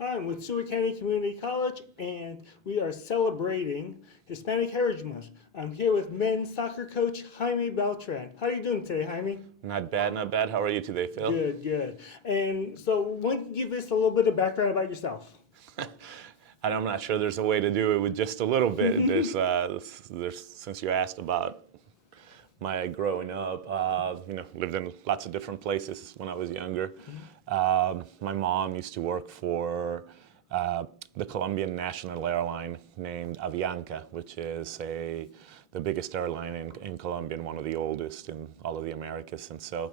Hi, I'm with Seward County Community College, and we are celebrating Hispanic Heritage Month. I'm here with men's soccer coach Jaime Beltran. How are you doing today, Jaime? Not bad, not bad. How are you today, Phil? Good, good. And so, why don't you give us a little bit of background about yourself? And I'm not sure there's a way to do it with just a little bit. There's since you asked about my growing up, lived in lots of different places when I was younger. My mom used to work for the Colombian national airline named Avianca, which is the biggest airline in Colombia and one of the oldest in all of the Americas. And so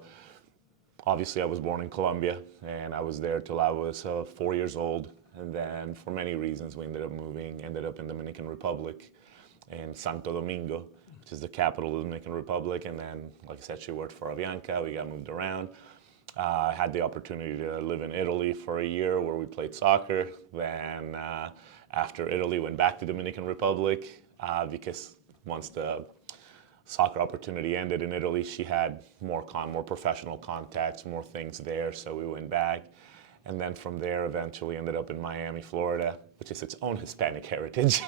obviously I was born in Colombia and I was there till I was 4 years old. And then for many reasons we ended up in Dominican Republic in Santo Domingo, which is the capital of the Dominican Republic. And then, like I said, she worked for Avianca. We got moved around. I had the opportunity to live in Italy for a year where we played soccer. Then after Italy, went back to Dominican Republic because once the soccer opportunity ended in Italy, she had more professional contacts, more things there. So we went back. And then from there, eventually ended up in Miami, Florida, which is its own Hispanic heritage.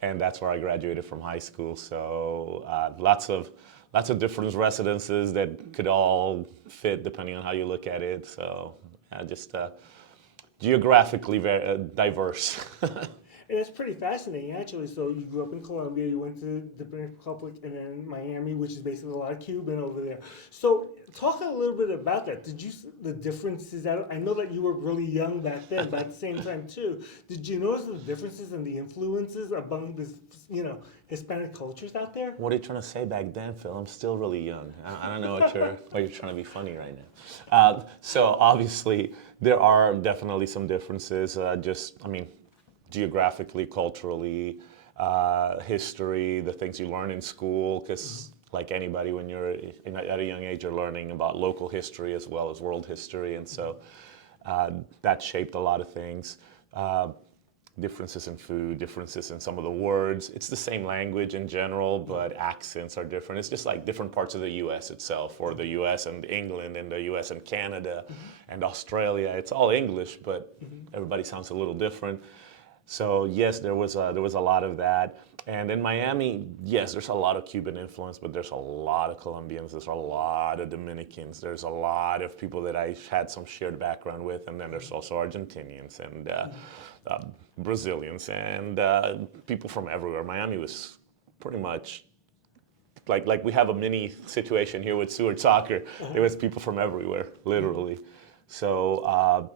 And that's where I graduated from high school. So lots of different residences that could all fit depending on how you look at it. So just geographically very diverse. And it's pretty fascinating, actually. So, you grew up in Colombia, you went to the Dominican Republic, and then Miami, which is basically a lot of Cuban over there. So, talk a little bit about that. Did you the differences? I know that you were really young back then, but at the same time too, did you notice the differences and the influences among this, Hispanic cultures out there? What are you trying to say back then, Phil? I'm still really young. I don't know what you're trying to be funny right now. So obviously there are definitely some differences. Geographically, culturally, history, the things you learn in school. Because like anybody, when you're at a young age, you're learning about local history as well as world history, and so that shaped a lot of things. Differences in food, differences in some of the words. It's the same language in general, but accents are different. It's just like different parts of the U.S. itself, or the U.S. and England, and the U.S. and Canada, and Australia. It's all English, but everybody sounds a little different. So yes, there was a lot of that. And in Miami, yes, there's a lot of Cuban influence, but there's a lot of Colombians, there's a lot of Dominicans, there's a lot of people that I had some shared background with, and then there's also Argentinians and Brazilians and people from everywhere. Miami was pretty much like we have a mini situation here with Seward Soccer. It was people from everywhere, literally. So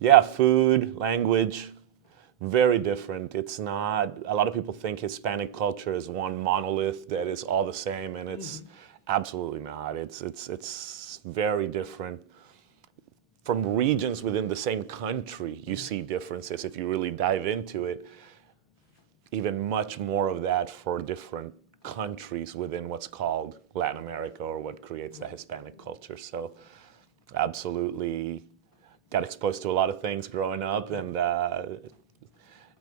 yeah, food, language, very different. It's not, a lot of people think Hispanic culture is one monolith that is all the same, and it's absolutely not. It's very different. From regions within the same country, you see differences if you really dive into it. Even much more of that for different countries within what's called Latin America, or what creates the Hispanic culture. So absolutely got exposed to a lot of things growing up, and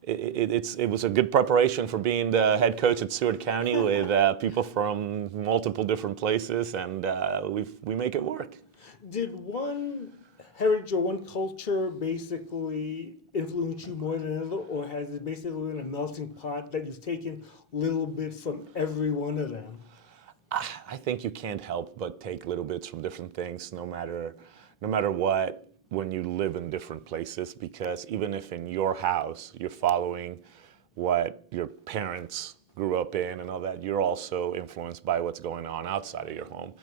it was a good preparation for being the head coach at Seward County with people from multiple different places, and we make it work. Did one heritage or one culture basically influence you more than another, or has it basically been a melting pot that you've taken little bits from every one of them? I think you can't help but take little bits from different things, no matter what, when you live in different places, because even if in your house you're following what your parents grew up in and all that, you're also influenced by what's going on outside of your home.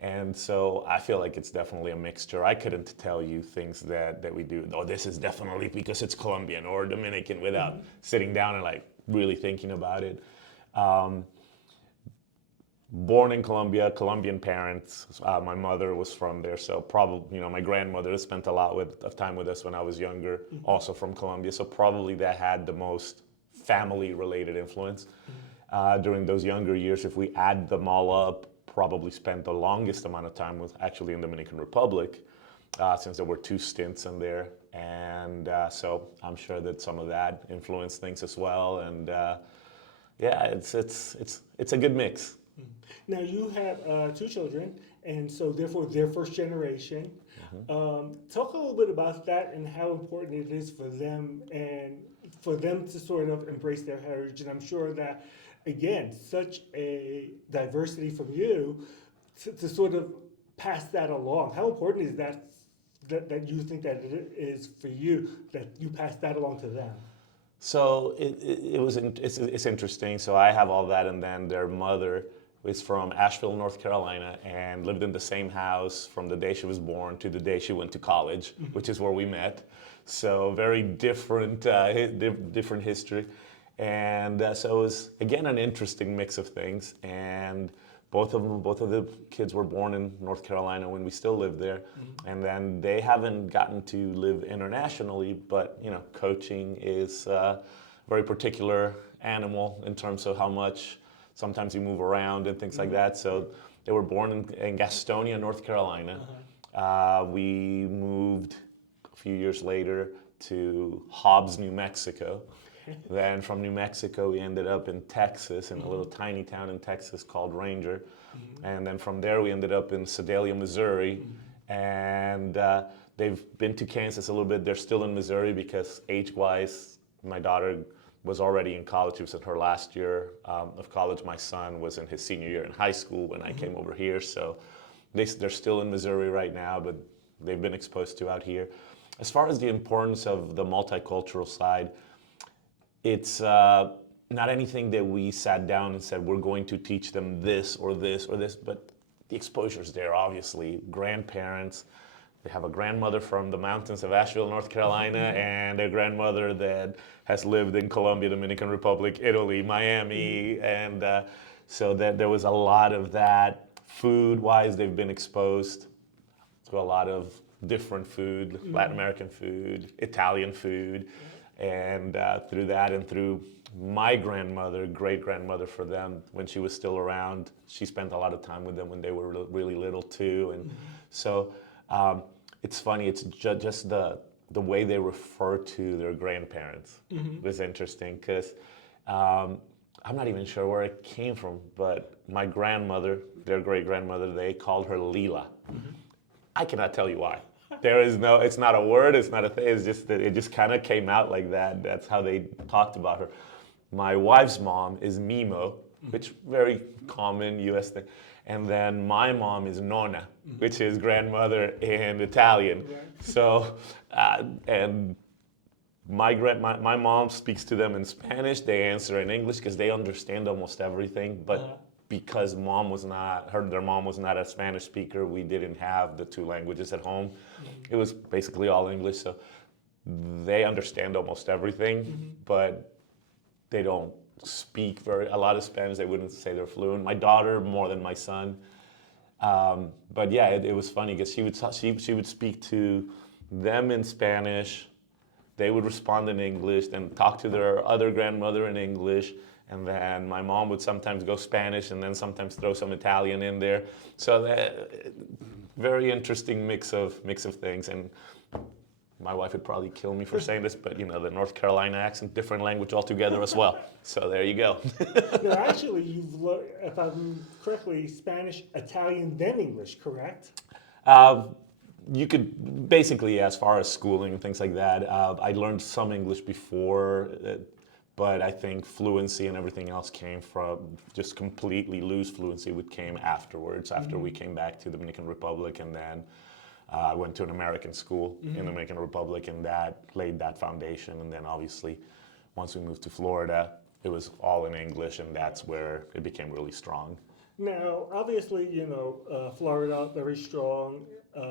And so I feel like it's definitely a mixture. I couldn't tell you things that we do, oh, this is definitely because it's Colombian or Dominican, without sitting down and like really thinking about it. Born in Colombia, Colombian parents. My mother was from there, so probably, my grandmother spent a lot of time with us when I was younger, also from Colombia. So probably that had the most family-related influence during those younger years. If we add them all up, probably spent the longest amount of time with actually in Dominican Republic, since there were 2 stints in there, and so I'm sure that some of that influenced things as well. And yeah, it's a good mix. Now you have 2 children, and so therefore they're first generation. Talk a little bit about that and how important it is for them and for them to sort of embrace their heritage. And I'm sure that, again, such a diversity from you to sort of pass that along. How important is that you think that it is for you that you pass that along to them? So it's interesting. So I have all that, and then their mother is from Asheville, North Carolina, and lived in the same house from the day she was born to the day she went to college, which is where we met. So very different, different history, and so it was again an interesting mix of things. And both of the kids were born in North Carolina when we still lived there, and then they haven't gotten to live internationally. But you know, coaching is a very particular animal in terms of how much sometimes you move around and things like that. So they were born in Gastonia, North Carolina. We moved a few years later to Hobbs, New Mexico. Then from New Mexico, we ended up in Texas, in a little tiny town in Texas called Ranger. And then from there, we ended up in Sedalia, Missouri. And they've been to Kansas a little bit. They're still in Missouri because age-wise, my daughter was already in college. She was in her last year of college. My son was in his senior year in high school when I came over here. So they're still in Missouri right now, but they've been exposed to out here. As far as the importance of the multicultural side, it's not anything that we sat down and said, we're going to teach them this or this or this, but the exposure's there, obviously. Grandparents, they have a grandmother from the mountains of Asheville, North Carolina, and a grandmother that has lived in Colombia, Dominican Republic, Italy, Miami, and so that there was a lot of that. Food-wise, they've been exposed to a lot of different food, Latin American food, Italian food, and through that and through my grandmother, great-grandmother for them, when she was still around, she spent a lot of time with them when they were really little too. And so it's funny, it's just the way they refer to their grandparents was interesting, because I'm not even sure where it came from, but my grandmother, their great-grandmother, they called her Leela. I cannot tell you why. There is no, it's not a word, it's not a thing, it's just that it just kind of came out like that. That's how they talked about her. My wife's mom is Mimo, which very common US thing. And then my mom is Nonna, which is grandmother in Italian. Right. So, and my mom speaks to them in Spanish, they answer in English because they understand almost everything. But because their mom was not a Spanish speaker, we didn't have the two languages at home. It was basically all English, so they understand almost everything, but they don't speak a lot of Spanish. They wouldn't say they're fluent. My daughter more than my son. But yeah, it was funny because she would speak to them in Spanish. They would respond in English, then talk to their other grandmother in English. And then my mom would sometimes go Spanish and then sometimes throw some Italian in there. So very interesting mix of things. And my wife would probably kill me for saying this, but you know, the North Carolina accent, different language altogether as well. So there you go. Now, actually, you've learned, if I'm correctly, Spanish, Italian, then English, correct? You could basically, as far as schooling and things like that, I learned some English before, but I think fluency and everything else came from just completely loose fluency, which came afterwards, after we came back to the Dominican Republic, and then I went to an American school in the Dominican Republic, and that laid that foundation. And then obviously, once we moved to Florida, it was all in English, and that's where it became really strong. Now, obviously, you know, Florida, very strong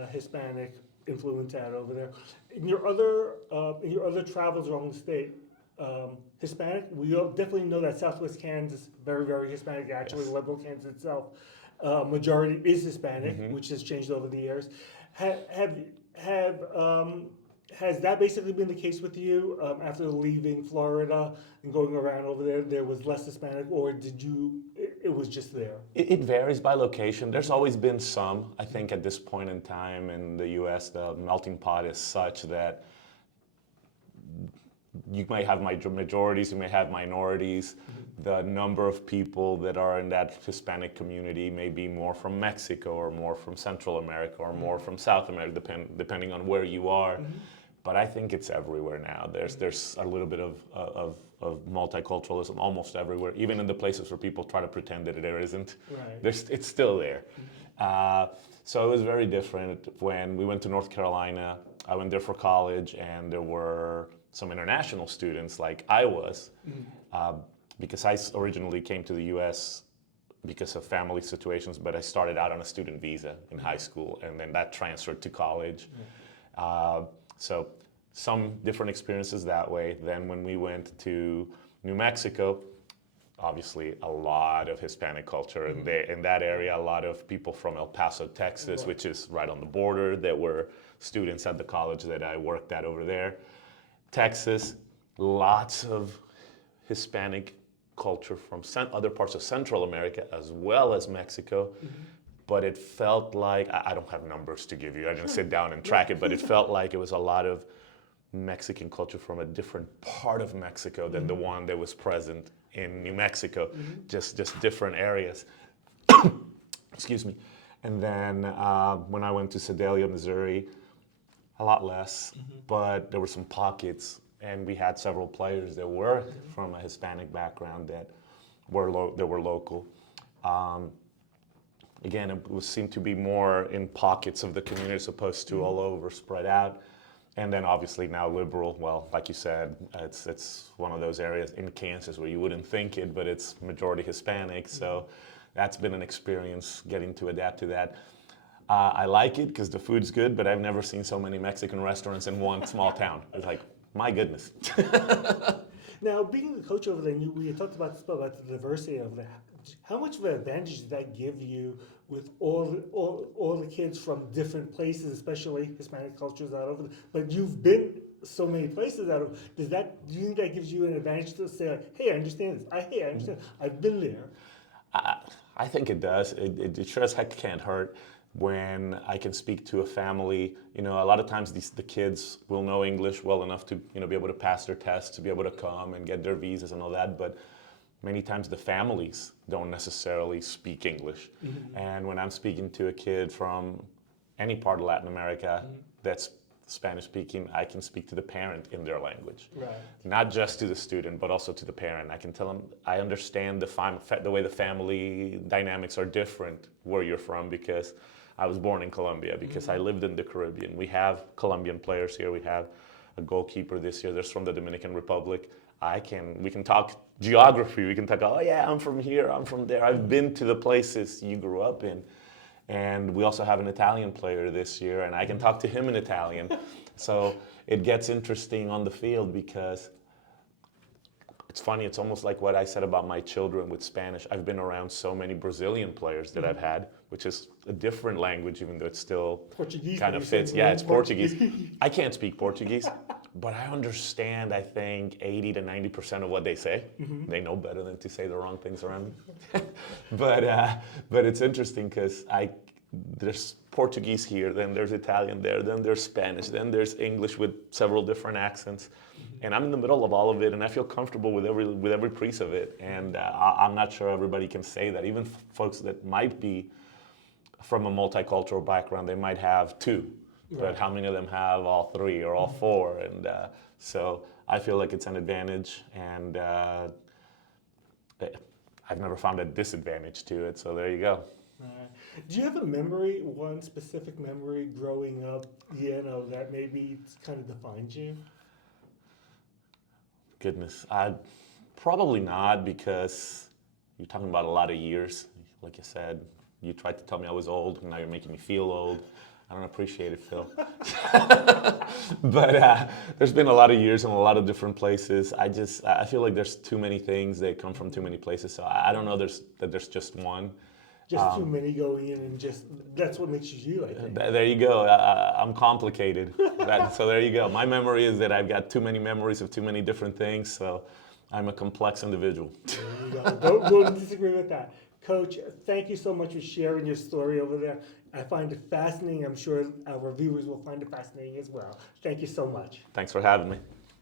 Hispanic influence out over there. In your other travels around the state, Hispanic, we all definitely know that Southwest Kansas, very, very Hispanic, actually, Yes. liberal Kansas itself, majority is Hispanic, which has changed over the years. Has that basically been the case with you after leaving Florida and going around over there? There was less Hispanic, or it was just there? It varies by location. There's always been some. I think at this point in time in the U.S., the melting pot is such that you may have majorities, you may have minorities. The number of people that are in that Hispanic community may be more from Mexico or more from Central America or more from South America, depending on where you are. But I think it's everywhere now. There's a little bit of multiculturalism almost everywhere, even in the places where people try to pretend that there isn't. Right. It's still there. So it was very different when we went to North Carolina. I went there for college, and there were some international students like I was, because I originally came to the U.S. because of family situations, but I started out on a student visa in high school, and then that transferred to college. So some different experiences that way. Then when we went to New Mexico, obviously a lot of Hispanic culture in that area, a lot of people from El Paso, Texas, which is right on the border, that were students at the college that I worked at over there. Texas, lots of Hispanic culture from other parts of Central America as well as Mexico. But it felt like, I don't have numbers to give you, I didn't sit down and track it, but it felt like it was a lot of Mexican culture from a different part of Mexico than the one that was present in New Mexico, just different areas. Excuse me. And then when I went to Sedalia, Missouri, a lot less, but there were some pockets, and we had several players that were from a Hispanic background that were local. Again, it seemed to be more in pockets of the community as opposed to all over, spread out. And then obviously now liberal, well, like you said, it's one of those areas in Kansas where you wouldn't think it, but it's majority Hispanic. So that's been an experience getting to adapt to that. I like it because the food's good, but I've never seen so many Mexican restaurants in one small town. It's like, my goodness. Now, being the coach over there, we had talked about the diversity of that. How much of an advantage does that give you with all the kids from different places, especially Hispanic cultures out over there? But you've been so many places out of. Do you think that gives you an advantage to say, like, hey, I understand this. Hey, I understand. I've been there. I think it does. It sure as heck can't hurt when I can speak to a family. You know, a lot of times the kids will know English well enough to, be able to pass their tests, to be able to come and get their visas and all that, but many times the families don't necessarily speak English. And when I'm speaking to a kid from any part of Latin America that's Spanish speaking, I can speak to the parent in their language. Right. Not just to the student, but also to the parent. I can tell them, I understand the way the family dynamics are different where you're from, because I was born in Colombia, because I lived in the Caribbean. We have Colombian players here. We have a goalkeeper this year that's from the Dominican Republic. We can talk geography. We can talk, oh yeah, I'm from here, I'm from there. I've been to the places you grew up in. And we also have an Italian player this year, and I can talk to him in Italian. So it gets interesting on the field, because it's funny, it's almost like what I said about my children with Spanish. I've been around so many Brazilian players that I've had, which is a different language, even though it still Portuguese kind of fits. Yeah, it's Portuguese. I can't speak Portuguese, but I understand, I think, 80 to 90% of what they say. They know better than to say the wrong things around me. But it's interesting because there's Portuguese here, then there's Italian there, then there's Spanish, then there's English with several different accents. And I'm in the middle of all of it, and I feel comfortable with every piece of it. And I'm not sure everybody can say that. Even folks that might be from a multicultural background, they might have two. Right. But how many of them have all three or all four? And so I feel like it's an advantage, and I've never found a disadvantage to it. So there you go. Do you have a memory, one specific memory growing up, that maybe kind of defines you? Goodness, probably not, because you're talking about a lot of years. Like you said, you tried to tell me I was old, and now you're making me feel old. I don't appreciate it, Phil. But there's been a lot of years in a lot of different places. I feel like there's too many things that come from too many places. So I don't know that there's just one. Just too many going in, and that's what makes you, I think. There you go. I'm complicated. So there you go. My memory is that I've got too many memories of too many different things. So I'm a complex individual. There you go. Don't disagree with that. Coach, thank you so much for sharing your story over there. I find it fascinating. I'm sure our viewers will find it fascinating as well. Thank you so much. Thanks for having me.